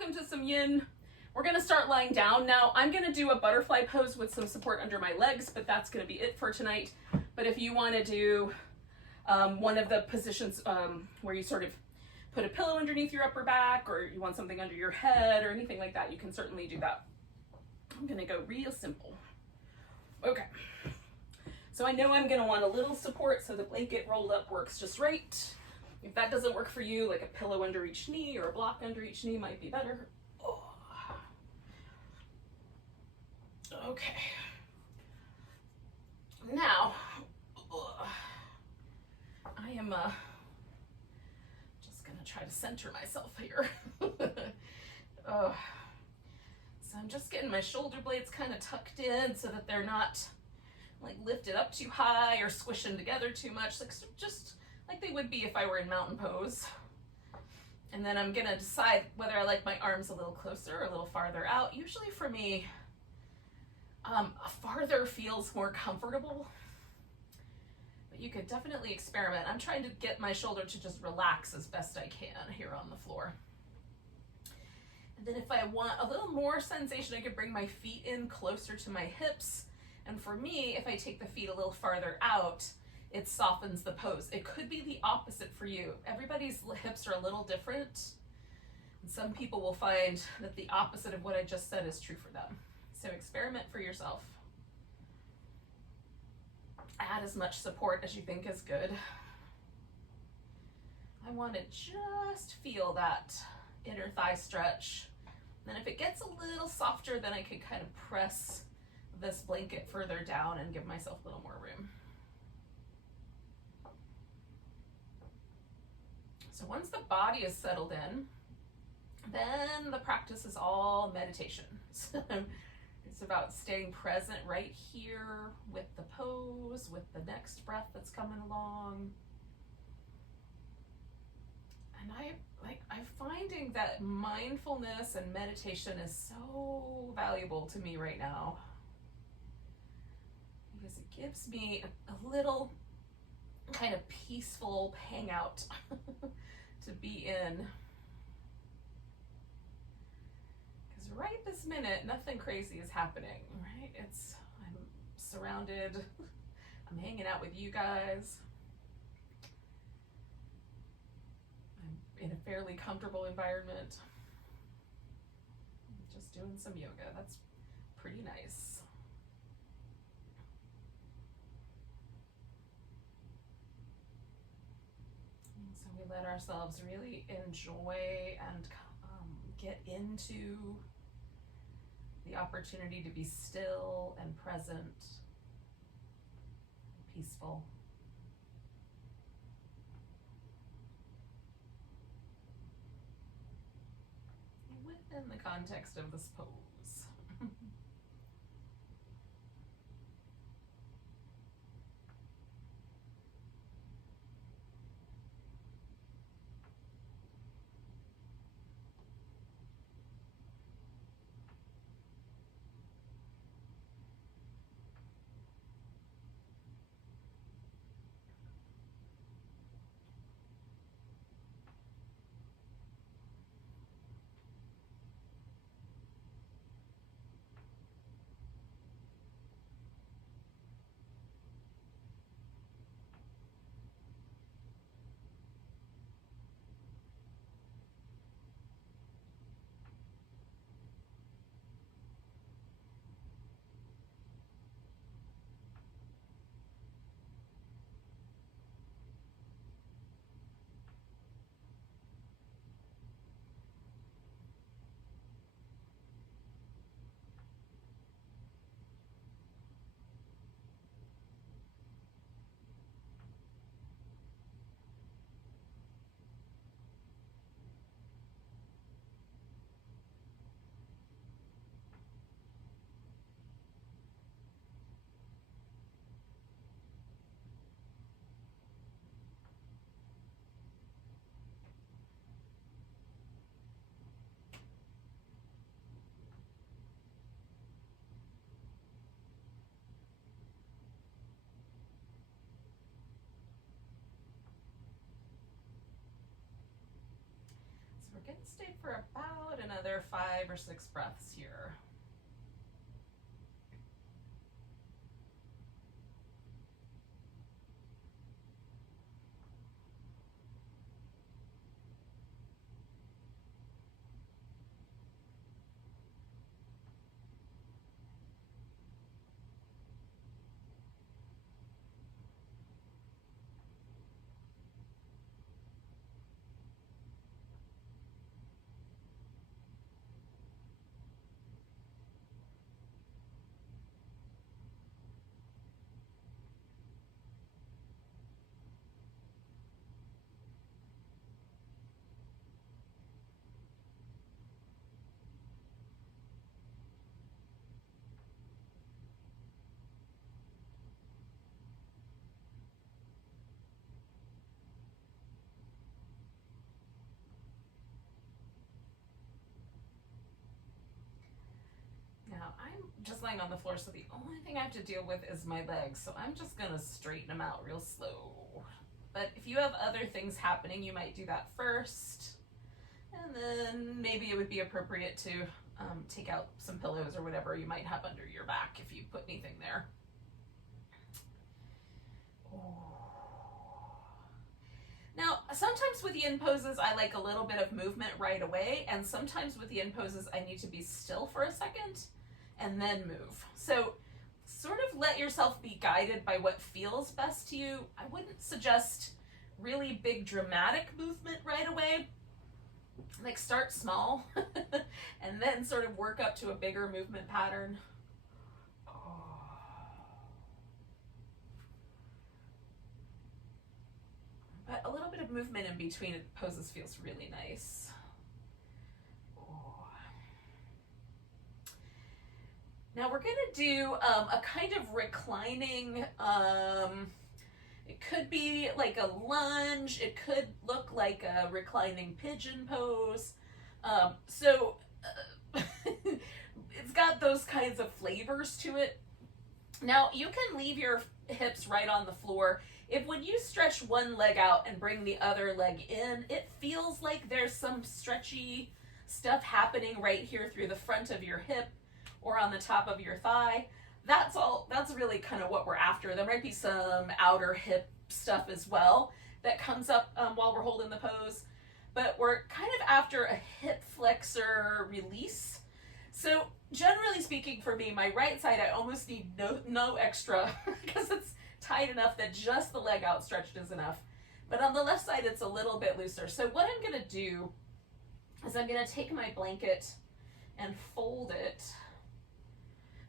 welcome to some yin. We're gonna start lying down now. I'm gonna do a butterfly pose with some support under my legs, but that's gonna be it for tonight. But if you wanna do one of the positions where you sort of put a pillow underneath your upper back, or you want something under your head or anything like that, you can certainly do that. I'm gonna go real simple. Okay. So I know I'm gonna want a little support, so the blanket rolled up works just right. If that doesn't work for you, like a pillow under each knee or a block under each knee might be better. Oh. Okay. Now, I am just gonna try to center myself here. So I'm just getting my shoulder blades kind of tucked in so that they're not like lifted up too high or squishing together too much, like just like they would be if I were in mountain pose. And then I'm gonna decide whether I like my arms a little closer or a little farther out. Usually for me, farther feels more comfortable, but you could definitely experiment. I'm trying to get my shoulder to just relax as best I can here on the floor. And then if I want a little more sensation, I could bring my feet in closer to my hips. And for me, if I take the feet a little farther out, it softens the pose. It could be the opposite for you. Everybody's hips are a little different. And some people will find that the opposite of what I just said is true for them. So experiment for yourself. Add as much support as you think is good. I want to just feel that inner thigh stretch. And if it gets a little softer, then I could kind of press this blanket further down and give myself a little more room. So once the body is settled in, then the practice is all meditation. So it's about staying present right here with the pose, with the next breath that's coming along. And I'm finding that mindfulness and meditation is so valuable to me right now, because it gives me a little kind of peaceful hangout to be in. Because right this minute, nothing crazy is happening, right? I'm surrounded, I'm hanging out with you guys. I'm in a fairly comfortable environment. I'm just doing some yoga. That's pretty nice. So we let ourselves really enjoy and get into the opportunity to be still and present, peaceful. Within the context of this pose. We're going to stay for about another another 5 or 6 breaths here. Now I'm just laying on the floor, so the only thing I have to deal with is my legs. So I'm just gonna straighten them out real slow. But if you have other things happening, you might do that first. And then maybe it would be appropriate to take out some pillows or whatever you might have under your back if you put anything there. Now, sometimes with yin poses, I like a little bit of movement right away, and sometimes with yin poses, I need to be still for a second and then move. So sort of let yourself be guided by what feels best to you. I wouldn't suggest really big dramatic movement right away. Like start small and then sort of work up to a bigger movement pattern. But a little bit of movement in between poses feels really nice. Now we're gonna do a kind of reclining, it could be like a lunge, it could look like a reclining pigeon pose. It's got those kinds of flavors to it. Now you can leave your hips right on the floor. If when you stretch one leg out and bring the other leg in, it feels like there's some stretchy stuff happening right here through the front of your hip or on the top of your thigh. That's really kind of what we're after. There might be some outer hip stuff as well that comes up while we're holding the pose, but we're kind of after a hip flexor release. So generally speaking for me, my right side, I almost need no extra because it's tight enough that just the leg outstretched is enough. But on the left side, it's a little bit looser. So what I'm gonna do is I'm gonna take my blanket and fold it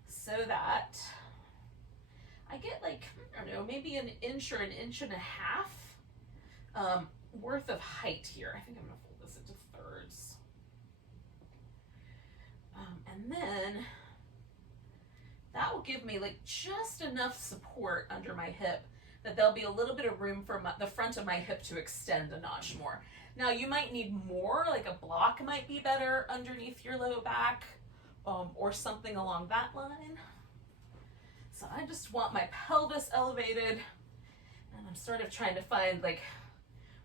so that I get like, I don't know, maybe an inch or an inch and a half worth of height here. I think I'm gonna fold this into thirds. And then that will give me like just enough support under my hip that there'll be a little bit of room for the front of my hip to extend a notch more. Now you might need more, like a block might be better underneath your low back or something along that line. So I just want my pelvis elevated and I'm sort of trying to find like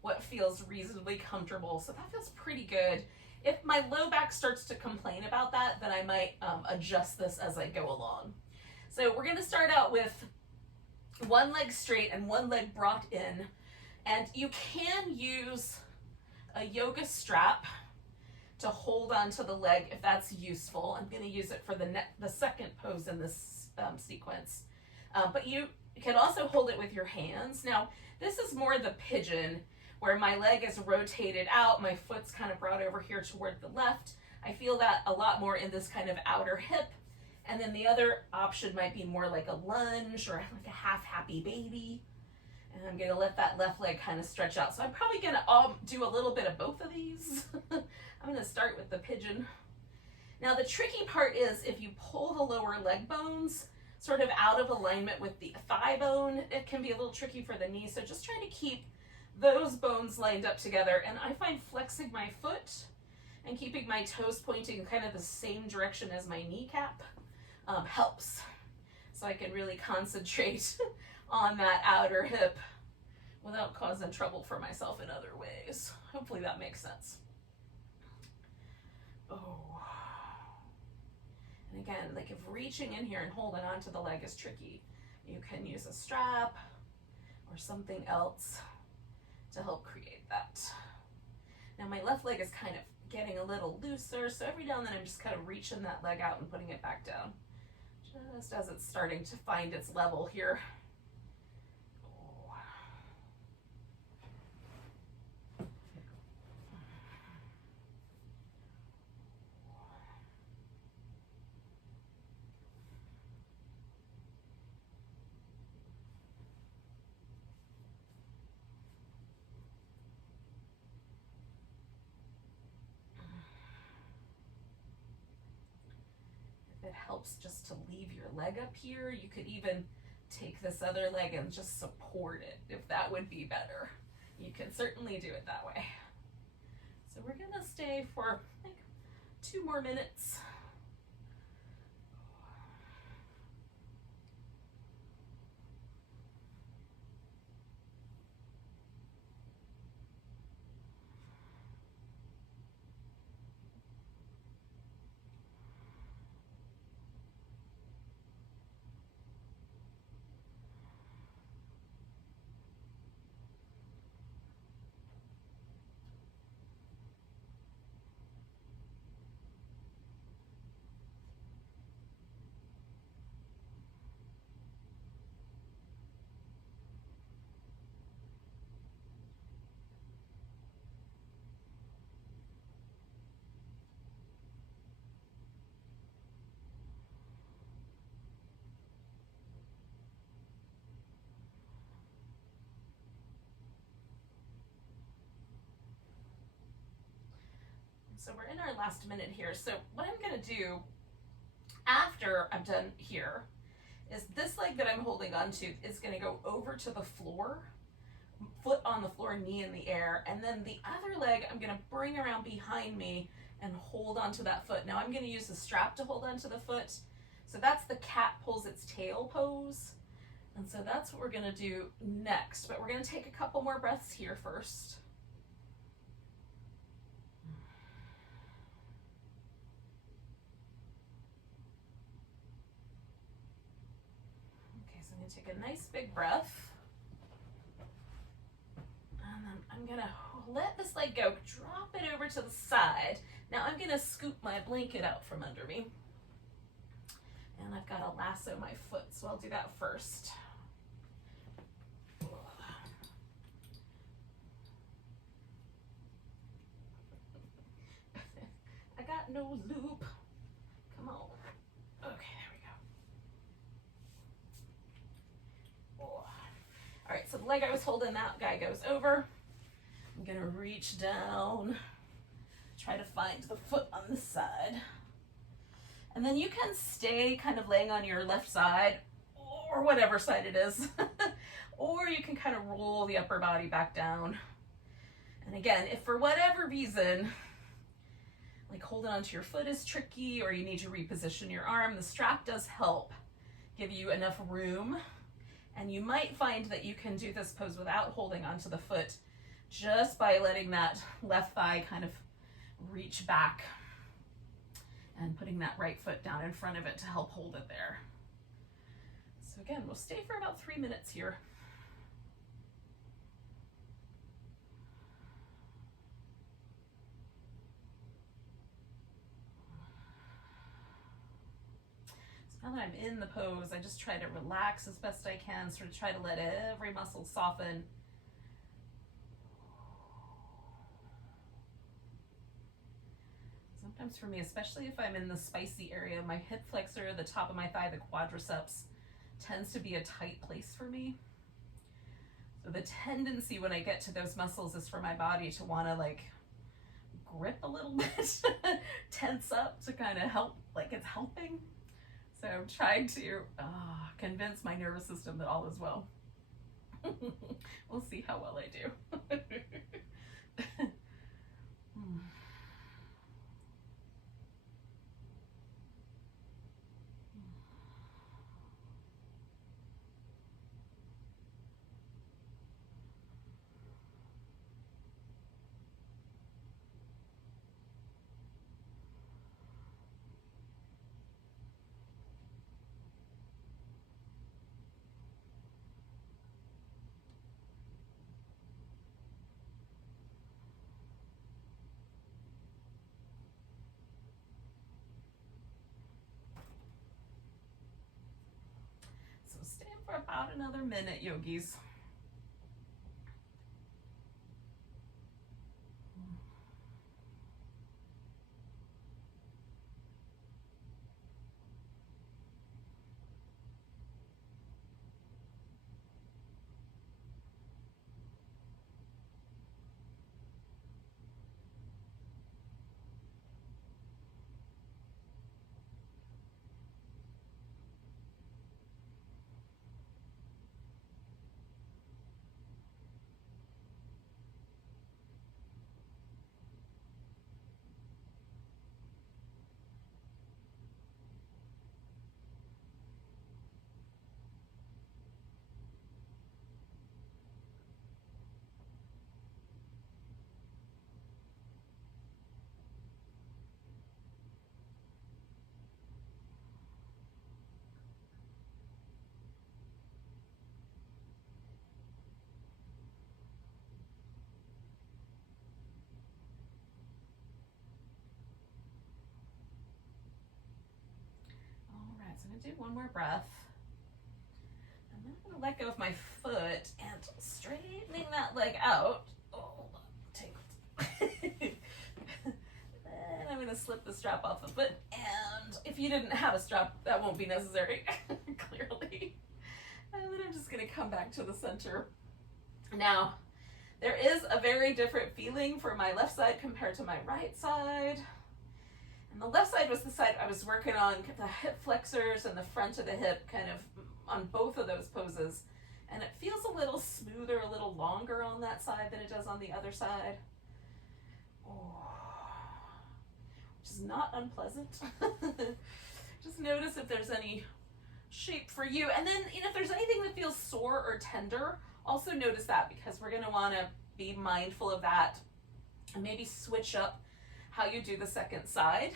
what feels reasonably comfortable. So that feels pretty good. If my low back starts to complain about that, then I might adjust this as I go along. So we're gonna start out with one leg straight and one leg brought in. And you can use a yoga strap to hold onto the leg if that's useful. I'm gonna use it for the second pose in this sequence. But you can also hold it with your hands. Now, this is more the pigeon, where my leg is rotated out, my foot's kind of brought over here toward the left. I feel that a lot more in this kind of outer hip. And then the other option might be more like a lunge or like a half happy baby. And I'm gonna let that left leg kind of stretch out. So I'm probably gonna do a little bit of both of these. I'm gonna start with the pigeon. Now the tricky part is if you pull the lower leg bones sort of out of alignment with the thigh bone, it can be a little tricky for the knee. So just trying to keep those bones lined up together. And I find flexing my foot and keeping my toes pointing kind of the same direction as my kneecap helps. So I can really concentrate on that outer hip without causing trouble for myself in other ways. Hopefully that makes sense. Oh. again, like if reaching in here and holding onto the leg is tricky, you can use a strap or something else to help create that. Now my left leg is kind of getting a little looser, so every now and then I'm just kind of reaching that leg out and putting it back down, just as it's starting to find its level here. It helps just to leave your leg up here. You could even take this other leg and just support it if that would be better. You can certainly do it that way. So we're gonna stay for like 2 more minutes. So we're in our last minute here. So what I'm gonna do after I'm done here is this leg that I'm holding onto is gonna go over to the floor, foot on the floor, knee in the air, and then the other leg I'm gonna bring around behind me and hold onto that foot. Now I'm gonna use the strap to hold onto the foot. So that's the cat pulls its tail pose. And so that's what we're gonna do next, but we're gonna take a couple more breaths here first. Take a nice big breath, and then I'm gonna let this leg go, drop it over to the side. Now I'm gonna scoop my blanket out from under me, and I've got to lasso my foot, so I'll do that first. I got no loop. Come on. Okay. All right, so the leg I was holding, that guy goes over. I'm gonna reach down, try to find the foot on the side. And then you can stay kind of laying on your left side, or whatever side it is, or you can kind of roll the upper body back down. And again, if for whatever reason, like holding onto your foot is tricky, or you need to reposition your arm, the strap does help give you enough room. And you might find that you can do this pose without holding onto the foot, just by letting that left thigh kind of reach back and putting that right foot down in front of it to help hold it there. So again, we'll stay for about 3 minutes here. Now that I'm in the pose, I just try to relax as best I can, sort of try to let every muscle soften. Sometimes for me, especially if I'm in the spicy area, my hip flexor, the top of my thigh, the quadriceps, tends to be a tight place for me. So the tendency when I get to those muscles is for my body to want to like grip a little bit, tense up to kind of help, like it's helping. So I'm trying to convince my nervous system that all is well. We'll see how well I do. for about another minute, yogis. So I'm gonna do one more breath. And then I'm gonna let go of my foot and straightening that leg out. Oh, tangled. Then I'm gonna slip the strap off the foot. And if you didn't have a strap, that won't be necessary, clearly. And then I'm just gonna come back to the center. Now, there is a very different feeling for my left side compared to my right side. And the left side was the side I was working on the hip flexors and the front of the hip, kind of on both of those poses. And it feels a little smoother, a little longer on that side than it does on the other side. Oh, which is not unpleasant. Just notice if there's any shape for you. And then, if there's anything that feels sore or tender, also notice that, because we're gonna wanna be mindful of that and maybe switch up how you do the second side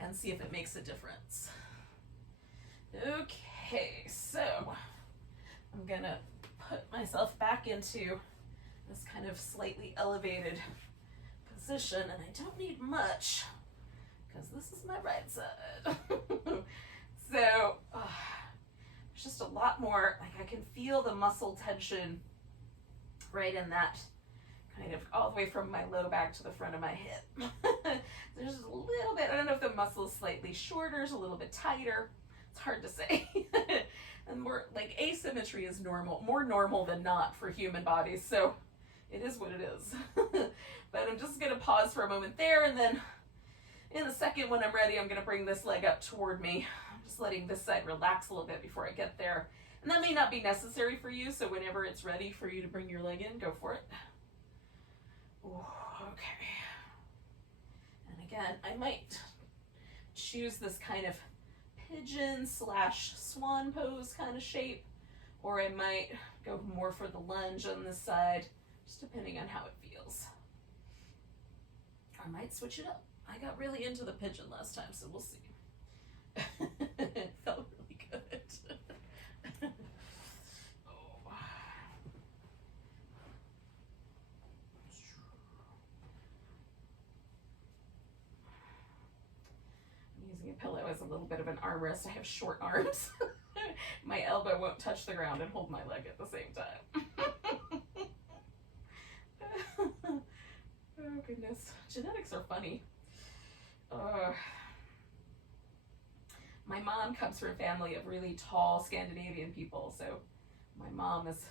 and see if it makes a difference. Okay, so I'm gonna put myself back into this kind of slightly elevated position, and I don't need much because this is my right side. So there's just a lot more, like I can feel the muscle tension right in that, kind of all the way from my low back to the front of my hip. There's just a little bit, I don't know if the muscle is slightly shorter, is a little bit tighter. It's hard to say. And more like asymmetry is normal, more normal than not for human bodies. So it is what it is. But I'm just gonna pause for a moment there, and then in a second when I'm ready, I'm gonna bring this leg up toward me. I'm just letting this side relax a little bit before I get there. And that may not be necessary for you, so whenever it's ready for you to bring your leg in, go for it. Ooh, okay. And again, I might choose this kind of pigeon slash swan pose kind of shape, or I might go more for the lunge on this side, just depending on how it feels. I might switch it up. I got really into the pigeon last time, so we'll see. It felt really good. Using a pillow as a little bit of an armrest. I have short arms. My elbow won't touch the ground and hold my leg at the same time. Oh goodness, genetics are funny. My mom comes from a family of really tall Scandinavian people, so my mom is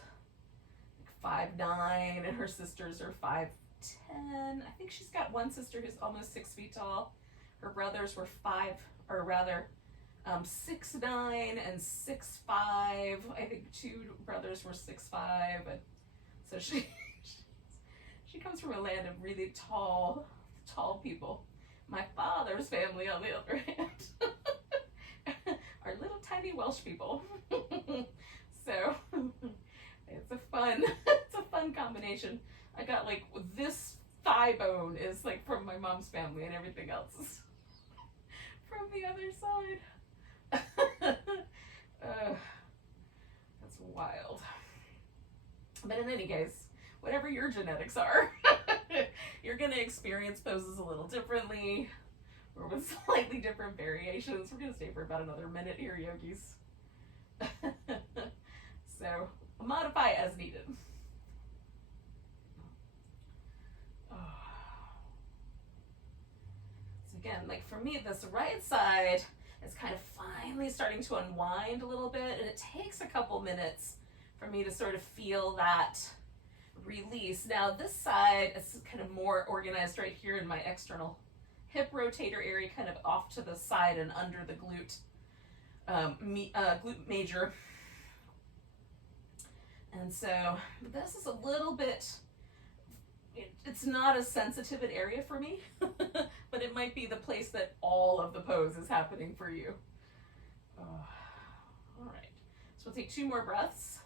like 5'9", and her sisters are 5'10". I think she's got one sister who's almost 6 feet tall. Her brothers were 6'9" and 6'5". I think 2 brothers were 6'5", and so she comes from a land of really tall people. My father's family, on the other hand, are little tiny Welsh people. So it's a fun combination. I got like this thigh bone is like from my mom's family, and everything else is from the other side. That's wild. But in any case, whatever your genetics are, you're gonna experience poses a little differently, or with slightly different variations. We're gonna stay for about another minute here, yogis. So modify as needed. So again, like for me, this right side is kind of finally starting to unwind a little bit, and it takes a couple minutes for me to sort of feel that release. Now this side is kind of more organized right here in my external hip rotator area, kind of off to the side and under the glute glute major. And so this is a little bit, it's not a sensitive an area for me, but it might be the place that all of the pose is happening for you. All right, so we'll take 2 more breaths.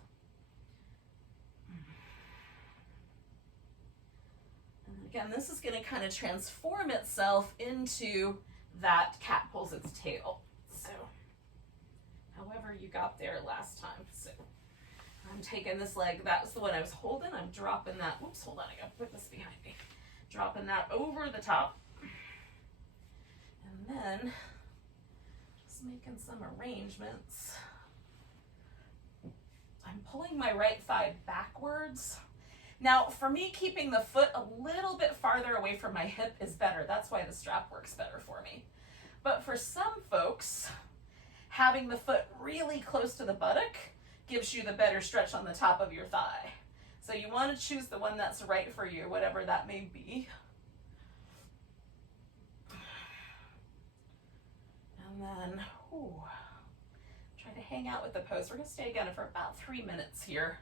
And again, this is going to kind of transform itself into that cat pulls its tail. So however you got there last time. So I'm taking this leg, that was the one I was holding, I'm dropping that, whoops, hold on, I gotta put this behind me. Dropping that over the top. And then, just making some arrangements. I'm pulling my right thigh backwards. Now, for me, keeping the foot a little bit farther away from my hip is better. That's why the strap works better for me. But for some folks, having the foot really close to the buttock gives you the better stretch on the top of your thigh. So you want to choose the one that's right for you, whatever that may be. And then, try to hang out with the pose. We're going to stay again for about 3 minutes here.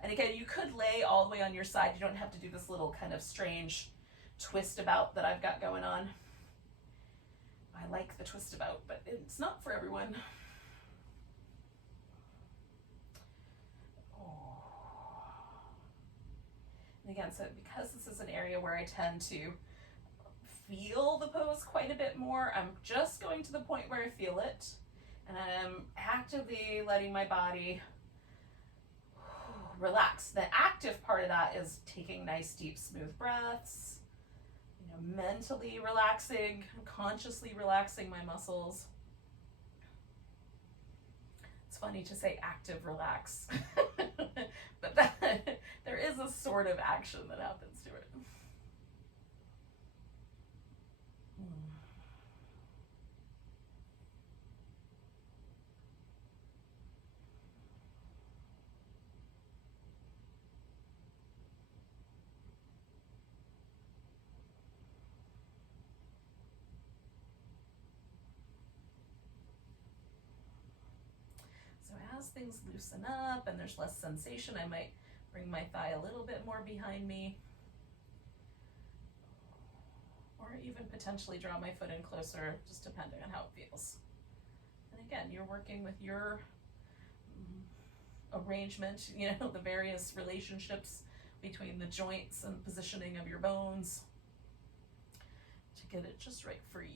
And again, you could lay all the way on your side. You don't have to do this little kind of strange twist about that I've got going on. I like the twist about, but it's not for everyone. And again, so because this is an area where I tend to feel the pose quite a bit more, I'm just going to the point where I feel it, and I'm actively letting my body relax. The active part of that is taking nice, deep, smooth breaths, mentally relaxing, consciously relaxing my muscles. It's funny to say active relax, but there is a sort of action that happens to it. So as things loosen up and there's less sensation, I might bring my thigh a little bit more behind me, or even potentially draw my foot in closer, just depending on how it feels. And again, you're working with your arrangement, the various relationships between the joints and positioning of your bones to get it just right for you.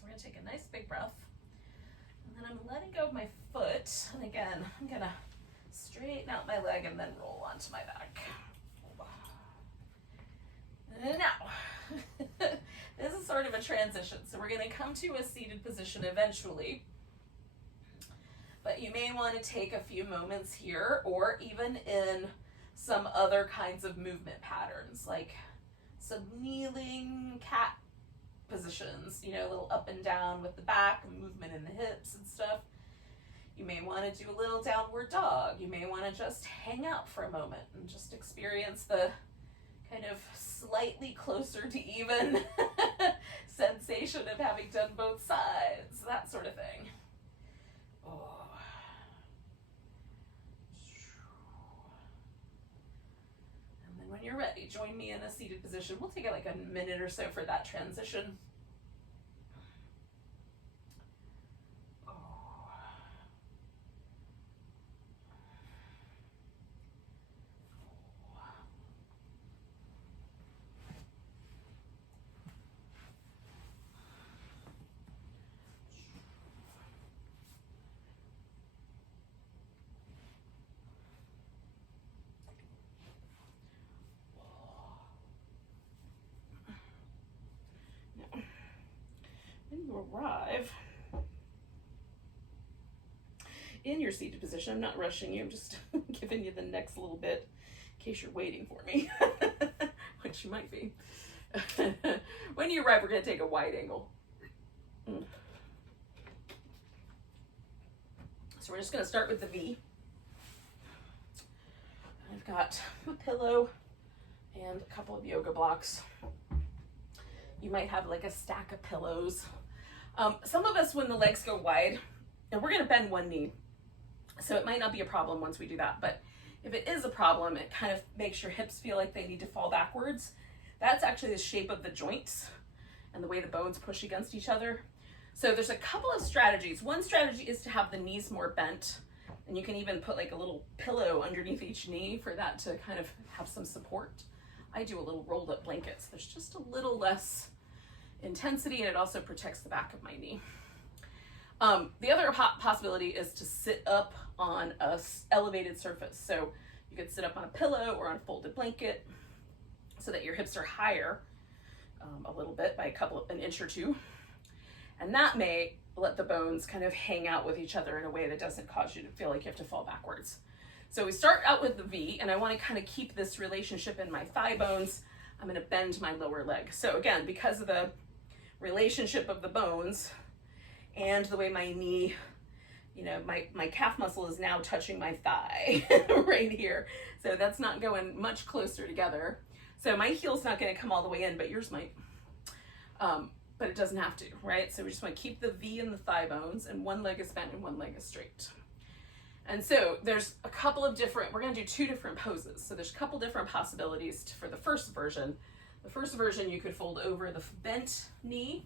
We're going to take a nice big breath, and then I'm letting go of my foot, and again, I'm going to straighten out my leg and then roll onto my back. And now, this is sort of a transition. So we're going to come to a seated position eventually. But you may want to take a few moments here, or even in some other kinds of movement patterns, like some kneeling cat positions, you know, a little up and down with the back and movement in the hips and stuff. You may want to do a little downward dog. You may want to just hang out for a moment and just experience the kind of slightly closer to even sensation of having done both sides, that sort of thing. Oh. And then when you're ready, join me in a seated position. We'll take like a minute or so for that transition. When you arrive in your seated position, I'm not rushing you, I'm just giving you the next little bit in case you're waiting for me, which you might be. When you arrive, we're going to take a wide angle. So we're just going to start with the V. I've got a pillow and a couple of yoga blocks. You might have like a stack of pillows. Some of us, when the legs go wide, and we're going to bend one knee, so it might not be a problem once we do that, but if it is a problem, it kind of makes your hips feel like they need to fall backwards. That's actually the shape of the joints and the way the bones push against each other. So there's a couple of strategies. One strategy is to have the knees more bent, and you can even put like a little pillow underneath each knee for that to kind of have some support. I do a little rolled up blanket, so there's just a little less intensity, and it also protects the back of my knee. The other possibility is to sit up on a elevated surface. So you could sit up on a pillow or on a folded blanket so that your hips are higher a little bit by an inch or two. And that may let the bones kind of hang out with each other in a way that doesn't cause you to feel like you have to fall backwards. So we start out with the V, and I want to kind of keep this relationship in my thigh bones. I'm going to bend my lower leg. So again, because of the relationship of the bones and the way my knee, you know, my calf muscle is now touching my thigh right here. So that's not going much closer together. So my heel's not going to come all the way in, but yours might. But it doesn't have to, right? So we just want to keep the V in the thigh bones, and one leg is bent and one leg is straight. And so there's a couple of different, we're going to do two different poses. So there's a couple different possibilities for the first version. The first version, you could fold over the bent knee,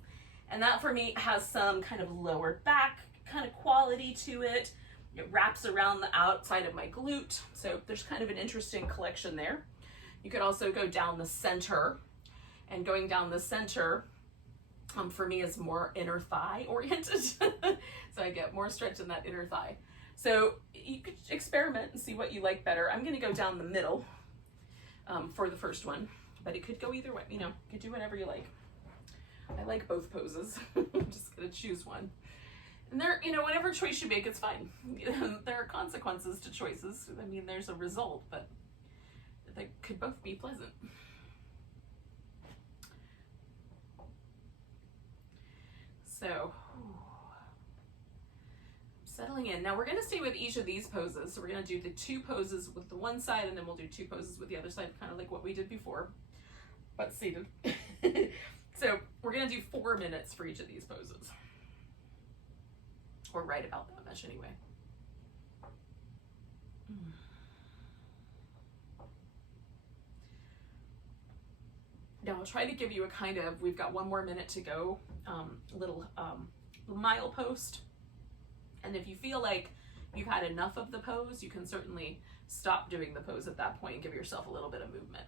and that for me has some kind of lower back kind of quality to it. It wraps around the outside of my glute. So there's kind of an interesting collection there. You could also go down the center, and going down the center for me is more inner thigh oriented. So I get more stretch in that inner thigh. So you could experiment and see what you like better. I'm going to go down the middle for the first one, but it could go either way. You know, you could do whatever you like. I like both poses. I'm just going to choose one. And there, you know, whatever choice you make, it's fine. There are consequences to choices. I mean, there's a result, but they could both be pleasant. So, settling in. Now we're going to stay with each of these poses. So we're going to do the two poses with the one side, and then we'll do two poses with the other side, kind of like what we did before, but seated. So we're going to do 4 minutes for each of these poses. Or right about that much anyway. Now I'll try to give you a kind of, we've got 1 more minute to go, little mile post. And if you feel like you've had enough of the pose, you can certainly stop doing the pose at that point and give yourself a little bit of movement.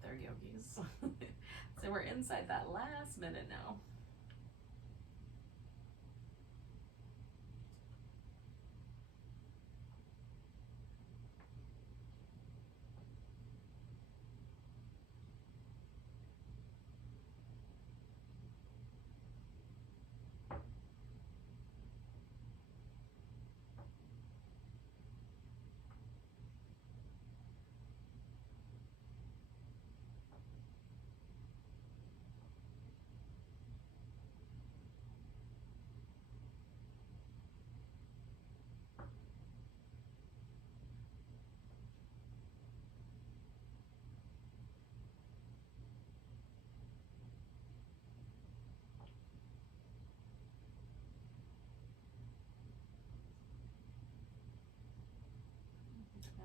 out there, yogis. So we're inside that last minute now.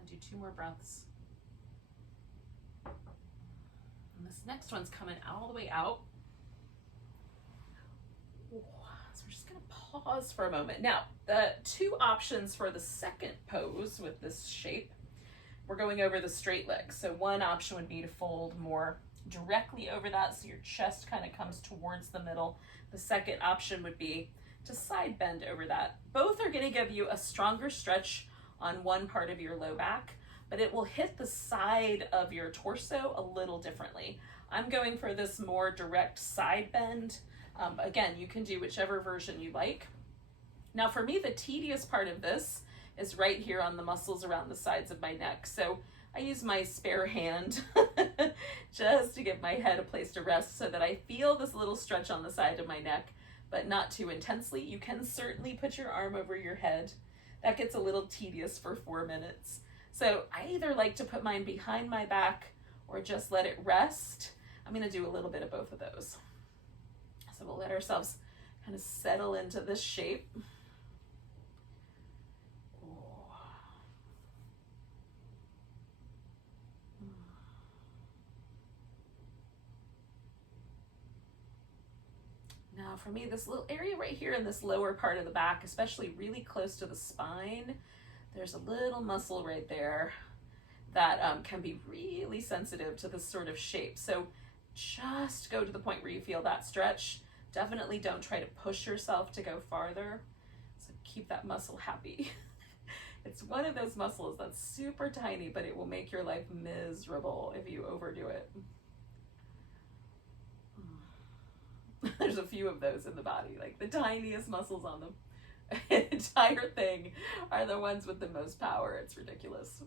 Do 2 more breaths. And this next one's coming all the way out. So we're just going to pause for a moment. Now, the 2 options for the second pose with this shape, we're going over the straight leg. So one option would be to fold more directly over that so your chest kind of comes towards the middle. The second option would be to side bend over that. Both are going to give you a stronger stretch on one part of your low back, but it will hit the side of your torso a little differently. I'm going for this more direct side bend. Again, you can do whichever version you like. Now for me, the tedious part of this is right here on the muscles around the sides of my neck. So I use my spare hand just to give my head a place to rest so that I feel this little stretch on the side of my neck, but not too intensely. You can certainly put your arm over your head. That gets a little tedious for 4 minutes. So I either like to put mine behind my back or just let it rest. I'm going to do a little bit of both of those. So we'll let ourselves kind of settle into this shape. Now for me, this little area right here in this lower part of the back, especially really close to the spine, there's a little muscle right there that can be really sensitive to this sort of shape. So just go to the point where you feel that stretch. Definitely don't try to push yourself to go farther. So keep that muscle happy. It's one of those muscles that's super tiny, but it will make your life miserable if you overdo it. There's a few of those in the body, like the tiniest muscles on the entire thing are the ones with the most power. It's ridiculous.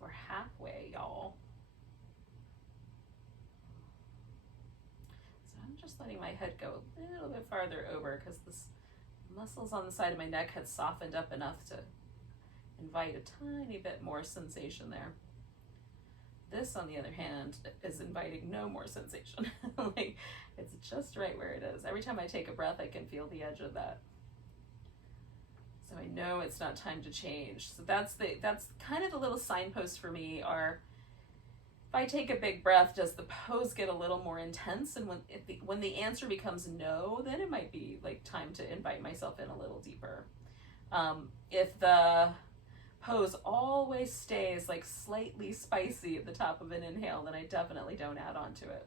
We're halfway, y'all. So I'm just letting my head go a little bit farther over because the muscles on the side of my neck had softened up enough to invite a tiny bit more sensation there. This, on the other hand, is inviting no more sensation. Like, it's just right where it is. Every time I take a breath, I can feel the edge of that. So I know it's not time to change. So that's kind of the little signpost for me are, if I take a big breath, does the pose get a little more intense? And when the answer becomes no, then it might be like time to invite myself in a little deeper. If the pose always stays like slightly spicy at the top of an inhale, then I definitely don't add on to it.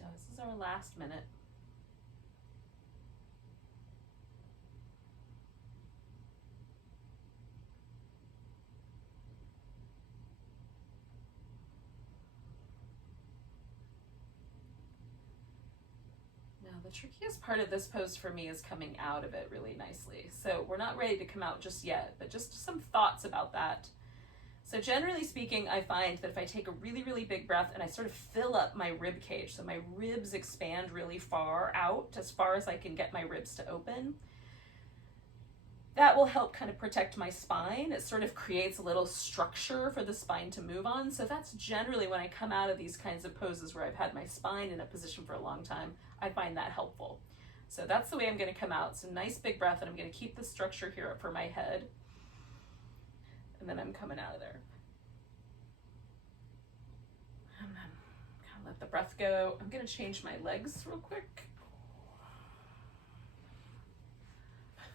This is our last minute. Now, the trickiest part of this pose for me is coming out of it really nicely. So we're not ready to come out just yet, but just some thoughts about that. So generally speaking, I find that if I take a really, really big breath and I sort of fill up my rib cage, so my ribs expand really far out, as far as I can get my ribs to open, that will help kind of protect my spine. It sort of creates a little structure for the spine to move on. So that's generally when I come out of these kinds of poses where I've had my spine in a position for a long time, I find that helpful. So that's the way I'm going to come out. So nice big breath, and I'm going to keep the structure here up for my head. And then I'm coming out of there. And then kind of let the breath go. I'm going to change my legs real quick.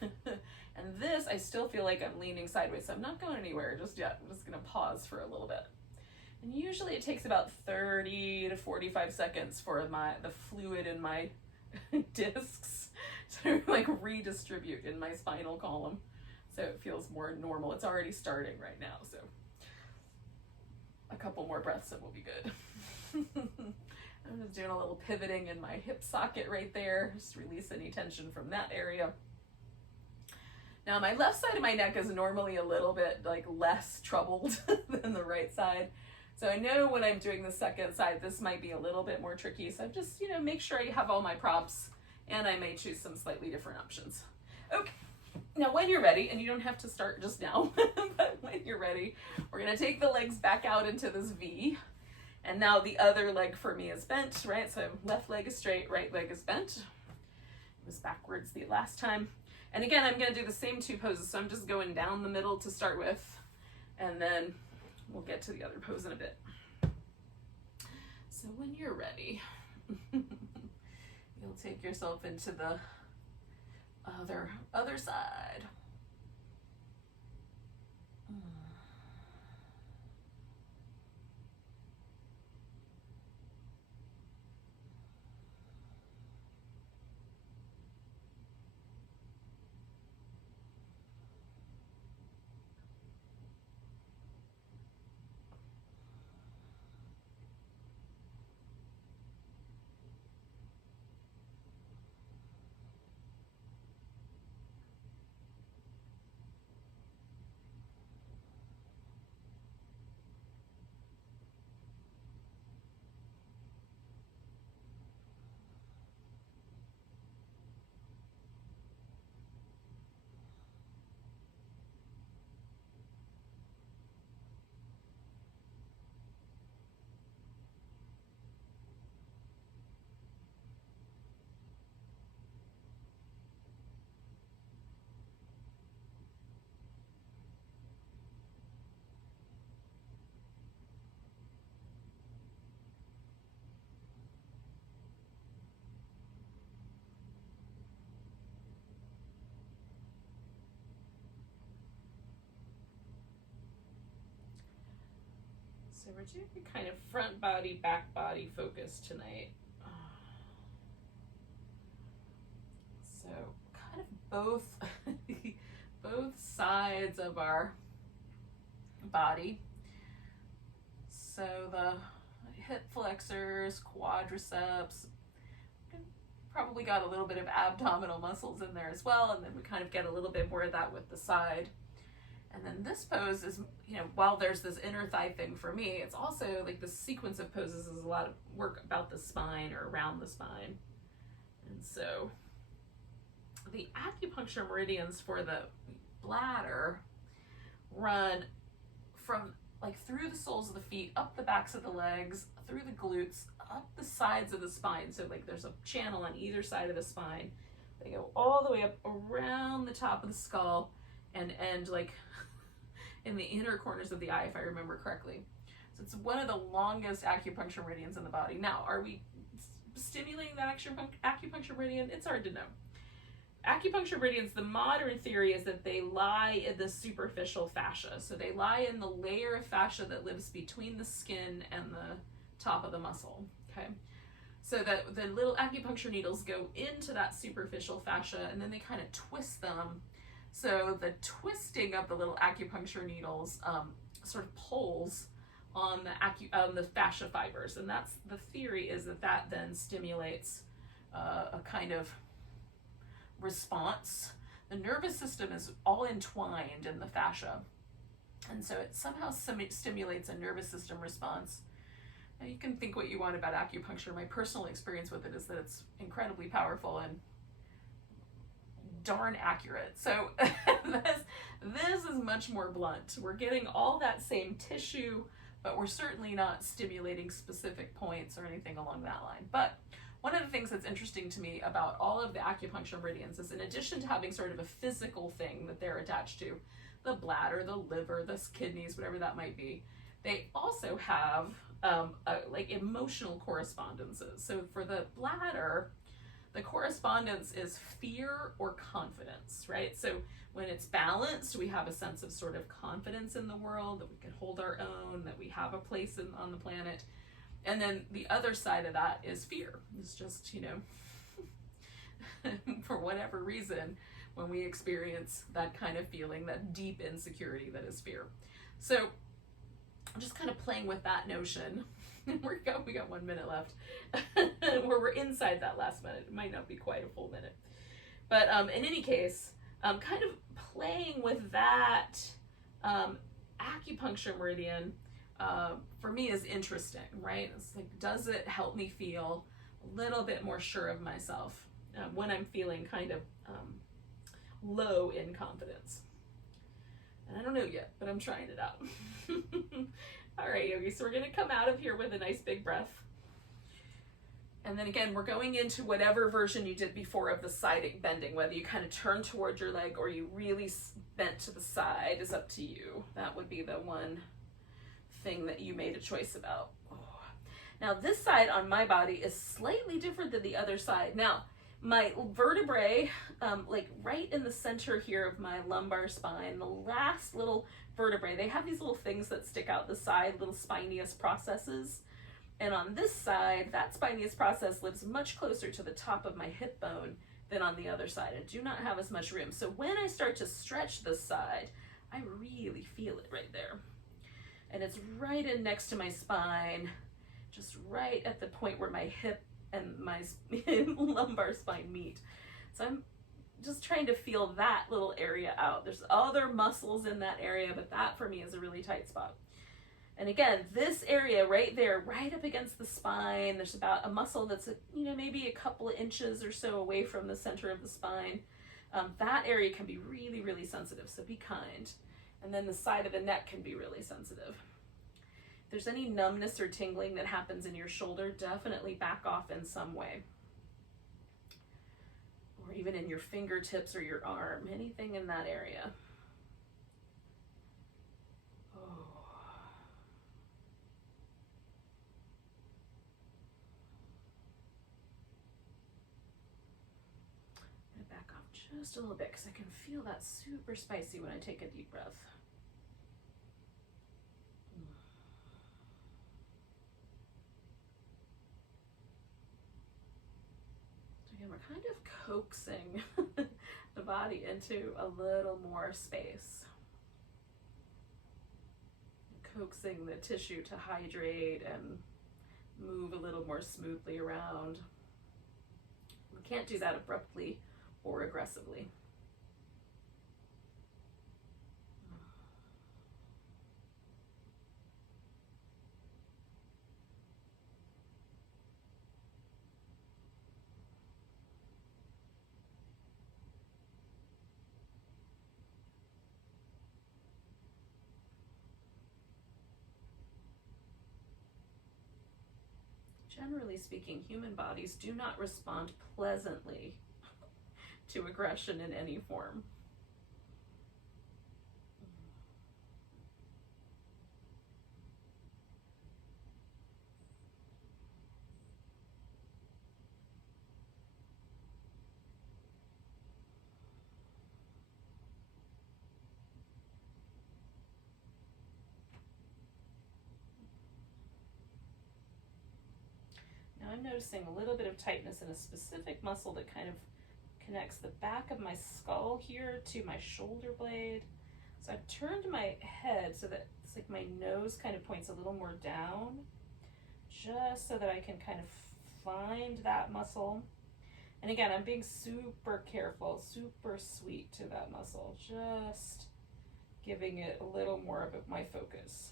And this, I still feel like I'm leaning sideways, so I'm not going anywhere just yet. I'm just going to pause for a little bit. And usually it takes about 30 to 45 seconds for the fluid in my discs to like redistribute in my spinal column. So it feels more normal. It's already starting right now, so a couple more breaths and we'll be good. I'm just doing a little pivoting in my hip socket right there. Just release any tension from that area. Now my left side of my neck is normally a little bit like less troubled than the right side. So I know when I'm doing the second side, this might be a little bit more tricky. So just, make sure I have all my props, and I may choose some slightly different options. Okay. Now, when you're ready, and you don't have to start just now, but when you're ready, we're going to take the legs back out into this V. And now the other leg for me is bent, right? So left leg is straight, right leg is bent. It was backwards the last time. And again, I'm going to do the same two poses. So I'm just going down the middle to start with, and then we'll get to the other pose in a bit. So when you're ready, you'll take yourself into the other side. So we're doing kind of front body, back body focus tonight. So kind of both sides of our body. So the hip flexors, quadriceps, probably got a little bit of abdominal muscles in there as well, and then we kind of get a little bit more of that with the side. And then this pose is, while there's this inner thigh thing for me, it's also like the sequence of poses is a lot of work about the spine or around the spine. And so the acupuncture meridians for the bladder run from like through the soles of the feet, up the backs of the legs, through the glutes, up the sides of the spine. So like there's a channel on either side of the spine. They go all the way up around the top of the skull and end like in the inner corners of the eye, if I remember correctly. So it's one of the longest acupuncture meridians in the body. Now, are we stimulating that acupuncture meridian? It's hard to know. Acupuncture meridians, the modern theory is that they lie in the superficial fascia. So they lie in the layer of fascia that lives between the skin and the top of the muscle, okay? so that the little acupuncture needles go into that superficial fascia, and then they kind of twist them. So the twisting of the little acupuncture needles sort of pulls on the fascia fibers, and that's the theory, is that then stimulates a kind of response. The nervous system is all entwined in the fascia, and so it somehow stimulates a nervous system response. Now, you can think what you want about acupuncture. My personal experience with it is that it's incredibly powerful and darn accurate. So this is much more blunt. We're getting all that same tissue, but we're certainly not stimulating specific points or anything along that line. But one of the things that's interesting to me about all of the acupuncture meridians is, in addition to having sort of a physical thing that they're attached to, the bladder, the liver, the kidneys, whatever that might be, they also have like emotional correspondences. So for the bladder, the correspondence is fear or confidence, right? So when it's balanced, we have a sense of sort of confidence in the world, that we can hold our own, that we have a place on the planet. And then the other side of that is fear. It's just, you know, for whatever reason, when we experience that kind of feeling, that deep insecurity that is fear. So I'm just kind of playing with that notion. We got 1 minute left where we're inside that last minute. It might not be quite a full minute. But in any case, kind of playing with that acupuncture meridian for me is interesting, right? It's like, does it help me feel a little bit more sure of myself when I'm feeling kind of low in confidence? And I don't know yet, but I'm trying it out. All right, yogis, so we're gonna come out of here with a nice big breath. And then again, we're going into whatever version you did before of the side bending, whether you kind of turn towards your leg or you really bent to the side is up to you. That would be the one thing that you made a choice about. Oh. Now this side on my body is slightly different than the other side. Now, my vertebrae, like right in the center here of my lumbar spine, the last little vertebrae, they have these little things that stick out the side, little spinious processes. And on this side, that spinious process lives much closer to the top of my hip bone than on the other side. I do not have as much room. So when I start to stretch this side, I really feel it right there. And it's right in next to my spine, just right at the point where my hip and my lumbar spine meet. So I'm just trying to feel that little area out. There's other muscles in that area, but that for me is a really tight spot. And again, this area right there, right up against the spine, there's about a muscle that's, maybe a couple of inches or so away from the center of the spine. That area can be really, really sensitive, so be kind. And then the side of the neck can be really sensitive. If there's any numbness or tingling that happens in your shoulder, definitely back off in some way. Or even in your fingertips or your arm, anything in that area. Just a little bit, because I can feel that super spicy when I take a deep breath. So again, we're kind of coaxing the body into a little more space. Coaxing the tissue to hydrate and move a little more smoothly around. We can't do that abruptly or aggressively. Generally speaking, human bodies do not respond pleasantly to aggression in any form. Now I'm noticing a little bit of tightness in a specific muscle that kind of connects the back of my skull here to my shoulder blade. So I've turned my head so that it's like my nose kind of points a little more down, just so that I can kind of find that muscle. And again, I'm being super careful, super sweet to that muscle, just giving it a little more of my focus.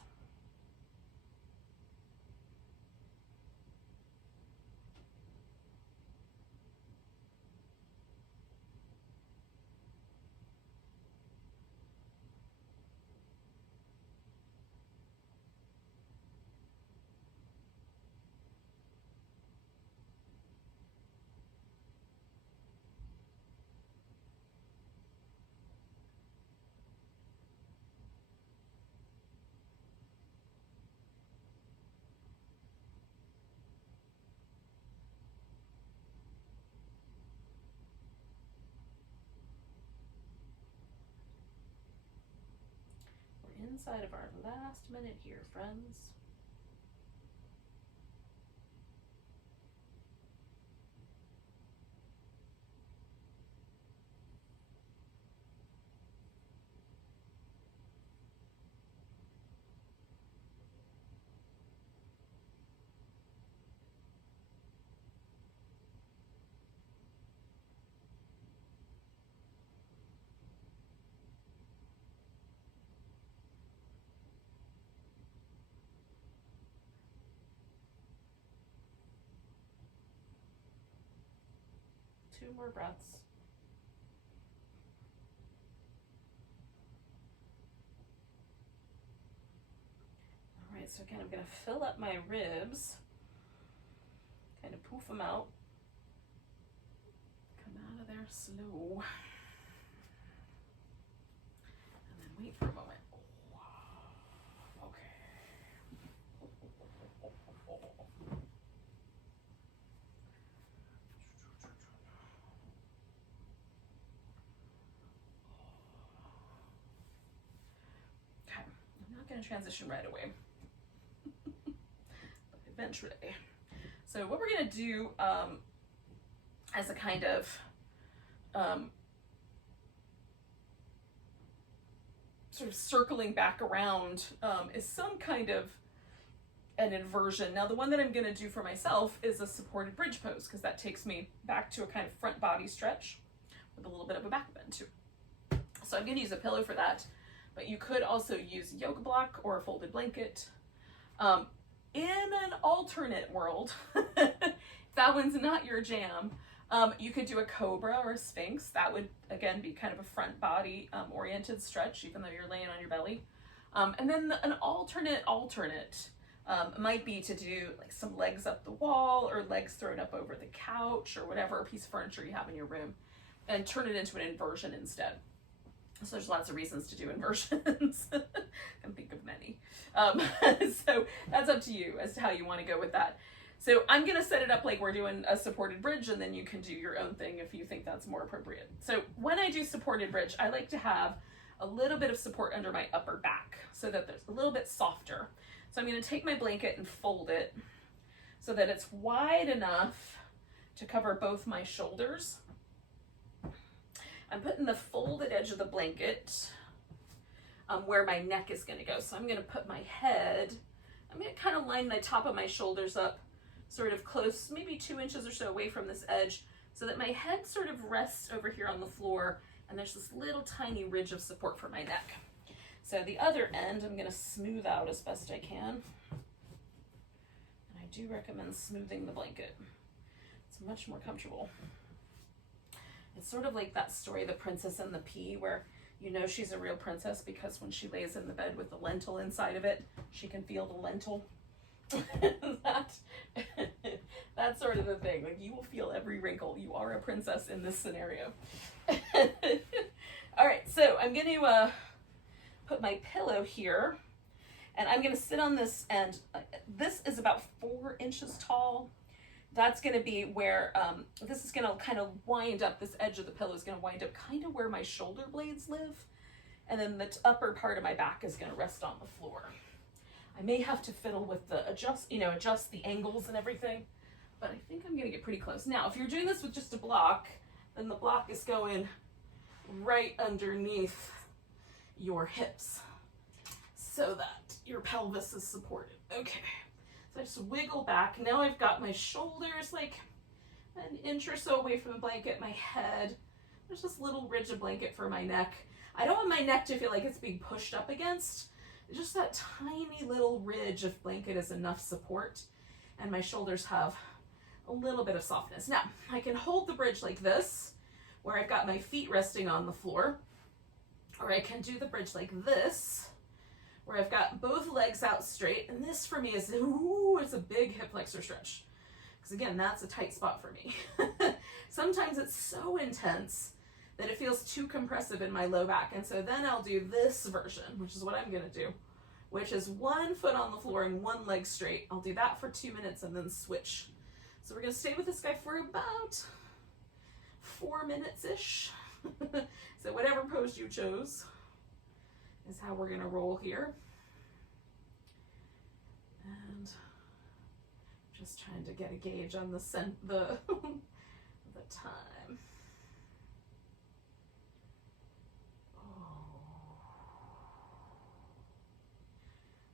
Inside of our last minute here, friends. Two more breaths. All right, so again, I'm going to fill up my ribs, kind of poof them out. Come out of there slow. And then wait for a moment. Transition right away, but eventually. So what we're going to do as a kind of sort of circling back around is some kind of an inversion. Now the one that I'm going to do for myself is a supported bridge pose, because that takes me back to a kind of front body stretch with a little bit of a back bend too. So I'm going to use a pillow for that. But you could also use a yoga block or a folded blanket. In an alternate world, if that one's not your jam, you could do a cobra or a sphinx. That would, again, be kind of a front body oriented stretch, even though you're laying on your belly. And then an alternate might be to do like some legs up the wall or legs thrown up over the couch or whatever piece of furniture you have in your room, and turn it into an inversion instead. So there's lots of reasons to do inversions. I can think of many. So that's up to you as to how you want to go with that. So I'm going to set it up like we're doing a supported bridge, and then you can do your own thing if you think that's more appropriate. So when I do supported bridge, I like to have a little bit of support under my upper back so that there's a little bit softer. So I'm going to take my blanket and fold it so that it's wide enough to cover both my shoulders. I'm putting the folded edge of the blanket where my neck is going to go. So I'm going to put my head, I'm going to kind of line the top of my shoulders up sort of close, maybe 2 inches or so away from this edge, so that my head sort of rests over here on the floor, and there's this little tiny ridge of support for my neck. So the other end I'm going to smooth out as best I can. And I do recommend smoothing the blanket. It's much more comfortable. It's sort of like that story, The Princess and the Pea, where you know she's a real princess because when she lays in the bed with the lentil inside of it, she can feel the lentil. That's sort of the thing. Like, you will feel every wrinkle. You are a princess in this scenario. All right, so I'm going to put my pillow here, and I'm going to sit on this end. This is about 4 inches tall. That's going to be where, this is going to kind of wind up, this edge of the pillow is going to wind up kind of where my shoulder blades live. And then the upper part of my back is going to rest on the floor. I may have to fiddle with the adjust the angles and everything, but I think I'm gonna get pretty close. Now, if you're doing this with just a block, then the block is going right underneath your hips so that your pelvis is supported. Okay, so I just wiggle back. Now I've got my shoulders like an inch or so away from the blanket, my head. There's this little ridge of blanket for my neck. I don't want my neck to feel like it's being pushed up against. Just that tiny little ridge of blanket is enough support, and my shoulders have a little bit of softness. Now, I can hold the bridge like this, where I've got my feet resting on the floor, or I can do the bridge like this, where I've got both legs out straight, and this for me is, ooh, it's a big hip flexor stretch, because again, that's a tight spot for me. Sometimes it's so intense that it feels too compressive in my low back, and so then I'll do this version, which is what I'm gonna do, which is one foot on the floor and one leg straight. I'll do that for 2 minutes and then switch. So we're gonna stay with this guy for about 4 minutes-ish. So whatever pose you chose is how we're gonna roll here. And just trying to get a gauge on the the time.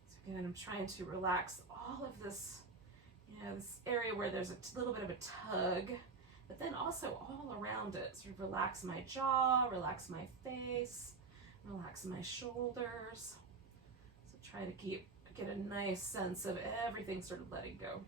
So again, I'm trying to relax all of this, this area where there's a little bit of a tug, but then also all around it, sort of relax my jaw, relax my face, relax my shoulders. So try to get a nice sense of everything sort of letting go.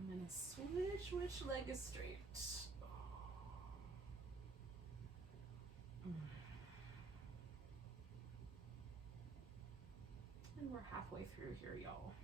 I'm gonna switch which leg is straight. And we're halfway through here, y'all.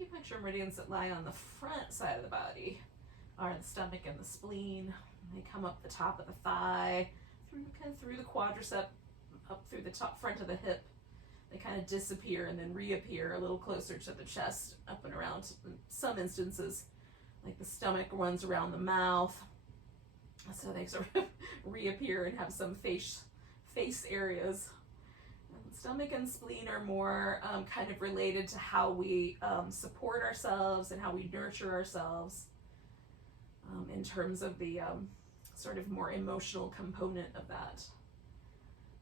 Acupuncture meridians that lie on the front side of the body are the stomach and the spleen. They come up the top of the thigh, through the quadricep, up through the top front of the hip. They kind of disappear and then reappear a little closer to the chest, up and around. In some instances, like the stomach runs around the mouth, so they sort of reappear and have some face areas. Stomach and spleen are more kind of related to how we support ourselves and how we nurture ourselves in terms of the sort of more emotional component of that.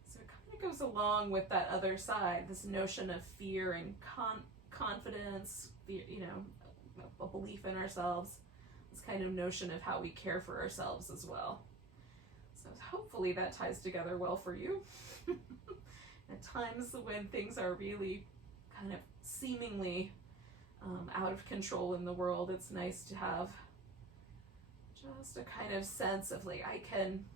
So it kind of goes along with that other side, this notion of fear and confidence, a belief in ourselves, this kind of notion of how we care for ourselves as well. So hopefully that ties together well for you. At times when things are really kind of seemingly out of control in the world, it's nice to have just a kind of sense of like, I can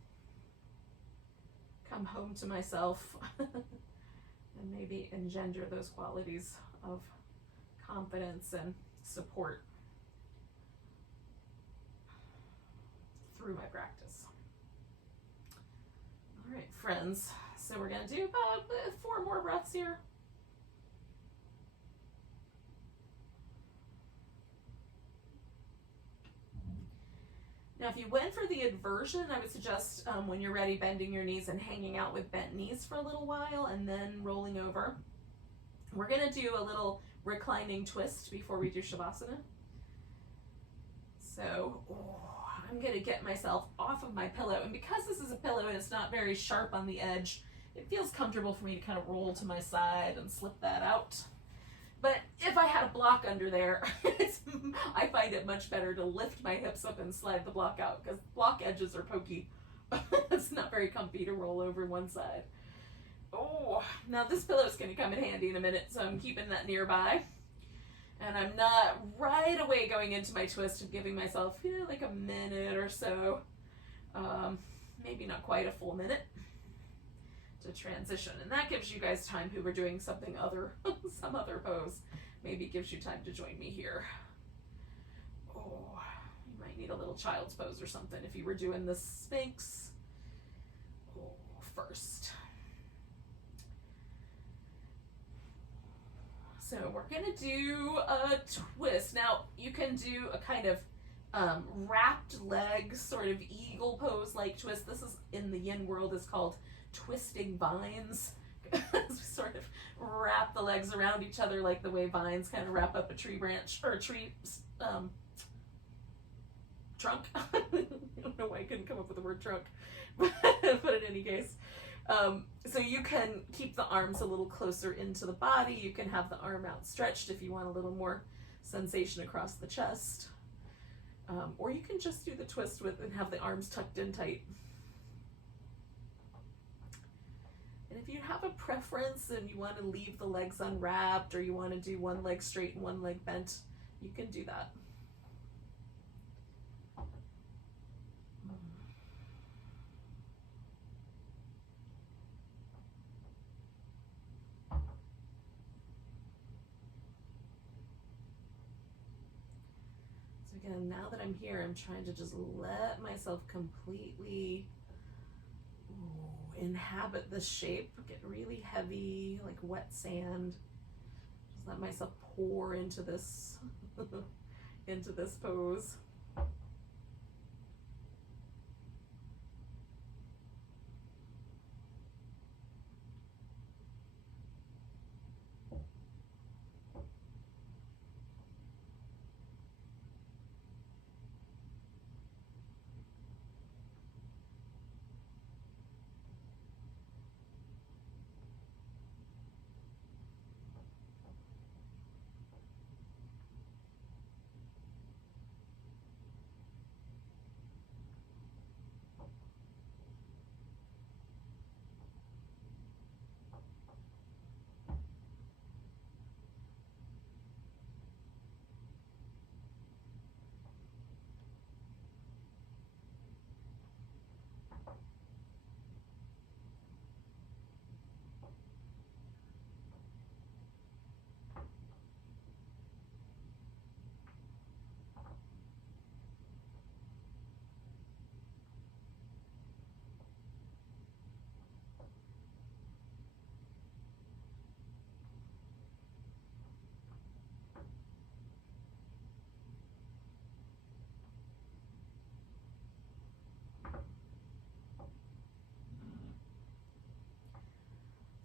come home to myself and maybe engender those qualities of confidence and support through my practice. All right, friends. So we're going to do about 4 more breaths here. Now, if you went for the inversion, I would suggest when you're ready, bending your knees and hanging out with bent knees for a little while and then rolling over. We're going to do a little reclining twist before we do Shavasana. So I'm going to get myself off of my pillow. And because this is a pillow and it's not very sharp on the edge, it feels comfortable for me to kind of roll to my side and slip that out. But if I had a block under there, I find it much better to lift my hips up and slide the block out because block edges are pokey. It's not very comfy to roll over one side. Oh, now this pillow is going to come in handy in a minute, so I'm keeping that nearby. And I'm not right away going into my twist and giving myself, like a minute or so, maybe not quite a full minute to transition. And that gives you guys time who are doing something other, some other pose, maybe gives you time to join me here. Oh, you might need a little child's pose or something if you were doing the Sphinx first. So we're gonna do a twist. Now you can do a kind of wrapped leg, sort of eagle pose like twist. This is in the yin world is called twisting vines. We sort of wrap the legs around each other like the way vines kind of wrap up a tree branch or a tree trunk. I don't know why I couldn't come up with the word trunk, but in any case. So you can keep the arms a little closer into the body. You can have the arm outstretched if you want a little more sensation across the chest. Or you can just do the twist with and have the arms tucked in tight. And if you have a preference and you want to leave the legs unwrapped or you want to do one leg straight and one leg bent, you can do that. Again, now that I'm here, I'm trying to just let myself completely inhabit this shape, get really heavy, like wet sand. Just let myself pour into this, into this pose.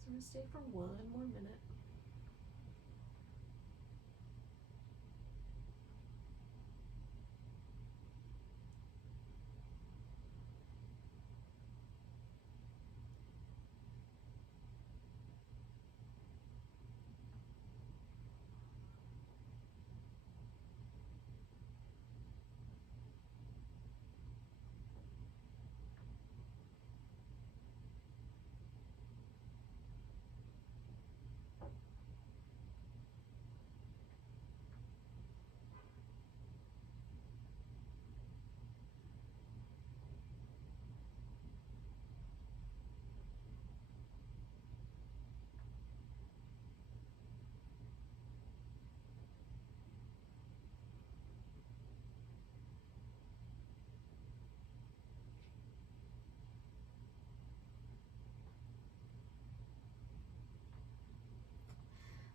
I'm going to stay for one more minute.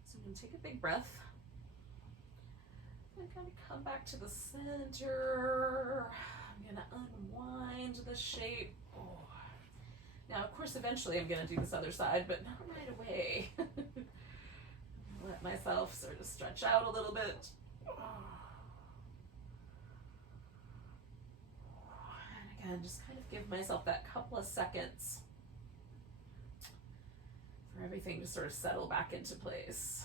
So I'm going to take a big breath and kind of come back to the center, I'm gonna unwind the shape. Oh. Now, of course, eventually I'm gonna do this other side, but not right away. Let myself sort of stretch out a little bit. And again, just kind of give myself that couple of seconds for everything to sort of settle back into place.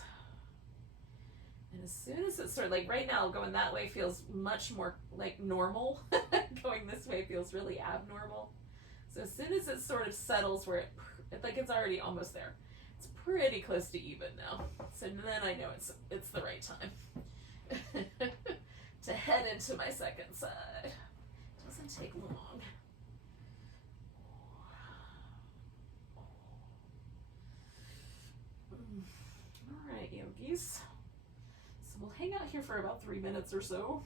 And as soon as it's sort of like right now, going that way feels much more like normal. Going this way feels really abnormal. So as soon as it sort of settles where like it's already almost there. It's pretty close to even now. So then I know it's the right time to head into my second side. Doesn't take long. All right, yogis. So we'll hang out here for about 3 minutes or so.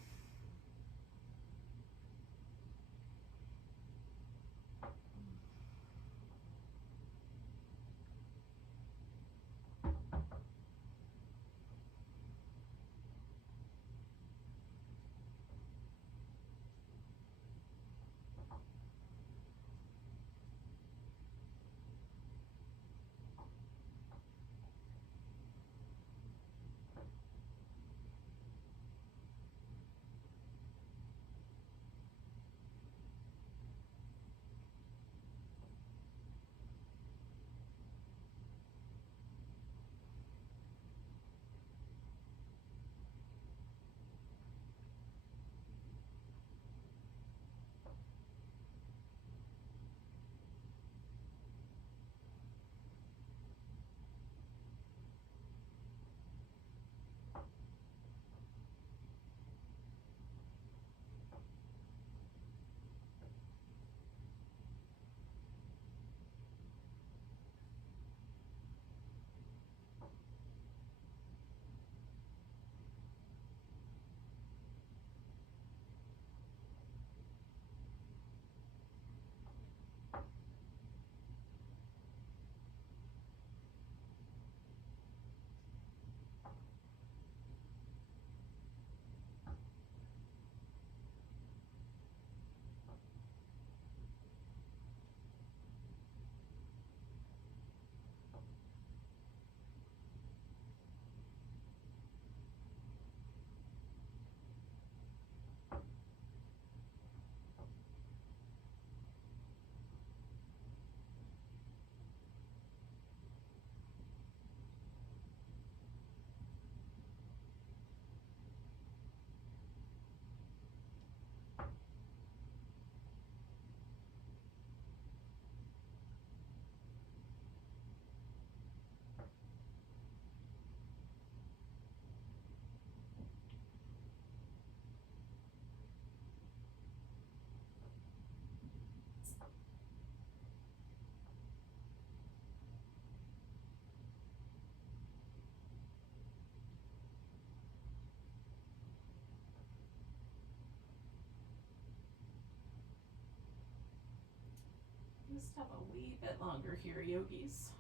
Just have a wee bit longer here, yogis.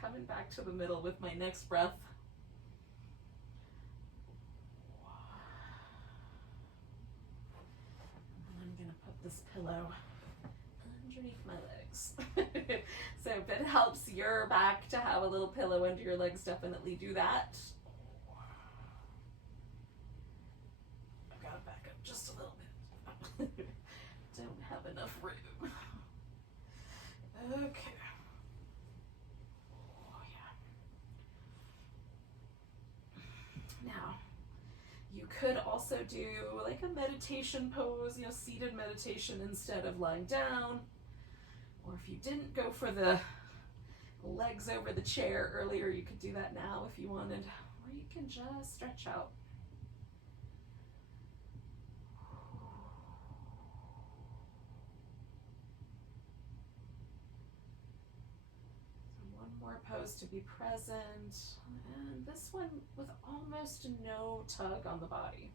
Coming back to the middle with my next breath. And I'm going to put this pillow underneath my legs. So if it helps your back to have a little pillow under your legs, definitely do that. I've got to back up just a little bit. Don't have enough room. Okay. Now, you could also do like a meditation pose, seated meditation instead of lying down. Or if you didn't go for the legs over the chair earlier, you could do that now if you wanted. Or you can just stretch out. more pose to be present. And this one with almost no tug on the body.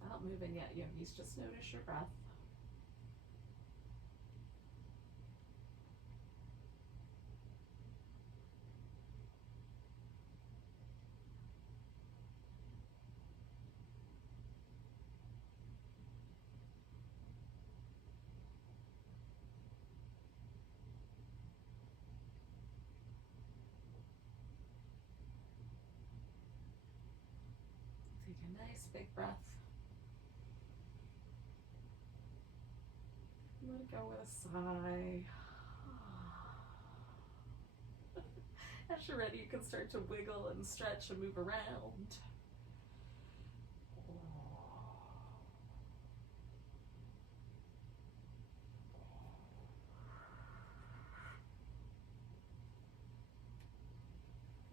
Without moving yet, yogis, just notice your breath. Take a nice big breath. Let it go with a sigh. As you're ready, you can start to wiggle and stretch and move around.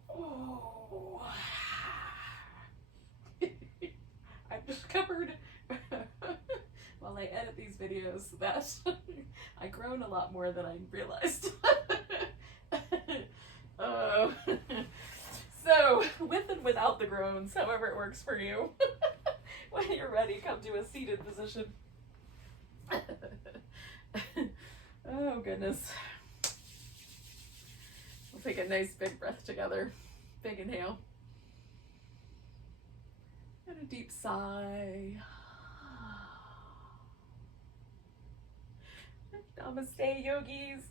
Oh. I've discovered while I edit these videos that I groan a lot more than I realized. Oh. So, with and without the groans, however it works for you. When you're ready, come to a seated position. Oh, goodness. We'll take a nice big breath together. Big inhale. And a deep sigh. Namaste, yogis.